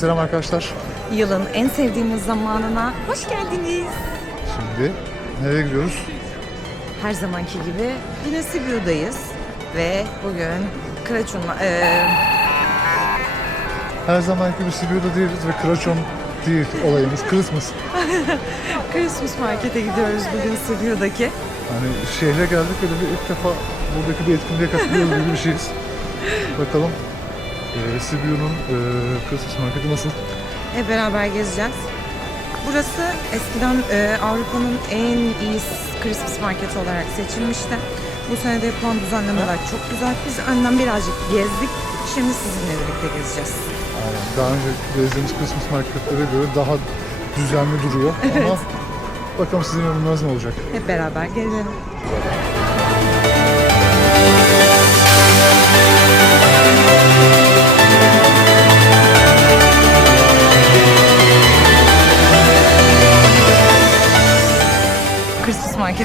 Selam arkadaşlar. Yılın en sevdiğimiz zamanına hoş geldiniz. Şimdi nereye gidiyoruz? Her zamanki gibi yine Sibiu'dayız ve bugün Kraçun'la... eee Her zamanki gibi Sibiu'da değiliz ve Kraçon değil olayımız. Christmas. Christmas Market'e gidiyoruz bugün Sibiu'daki. Hani şehre geldik ve de bir ilk defa buradaki bir etkinliğe katılıyoruz gibi bir şeyiz. Bakalım e, Sibiu'nun e, Christmas marketi nasıl? Hep beraber gezeceğiz. Burası eskiden eee, Avrupa'nın en iyi Christmas marketi olarak seçilmişti. Bu sene de yapılan düzenlemeler çok güzel. Biz önden birazcık gezdik. Şimdi sizinle birlikte gezeceğiz. Aynen. Daha önce gezdiğimiz Christmas marketlere göre daha düzenli duruyor. Ama bakalım sizin yorumlarınız ne olacak? Hep beraber gezelim.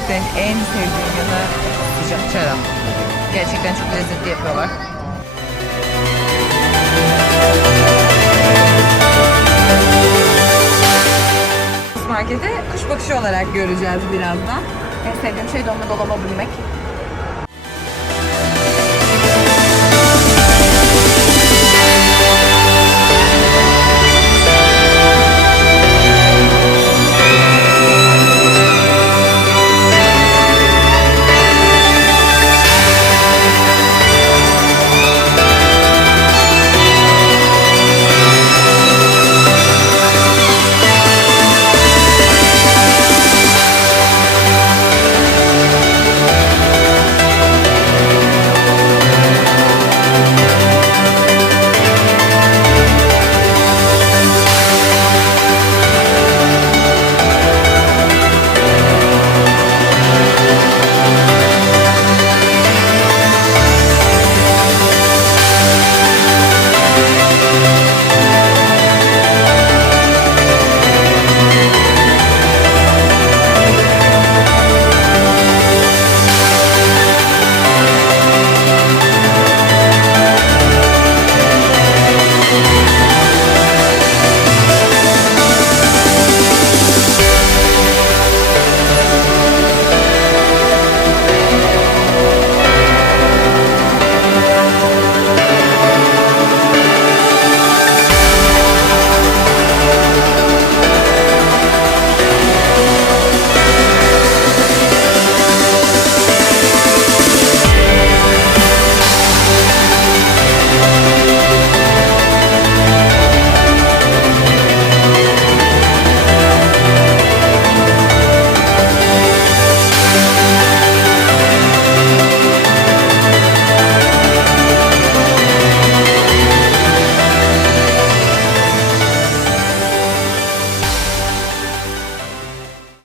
Marketlerin en sevdiğim yanı sıcak şarap. Gerçekten çok lezzetli yapıyorlar. Marketi kuş bakışı olarak göreceğiz birazdan. En sevdiğim şey onunla dolaba binmek.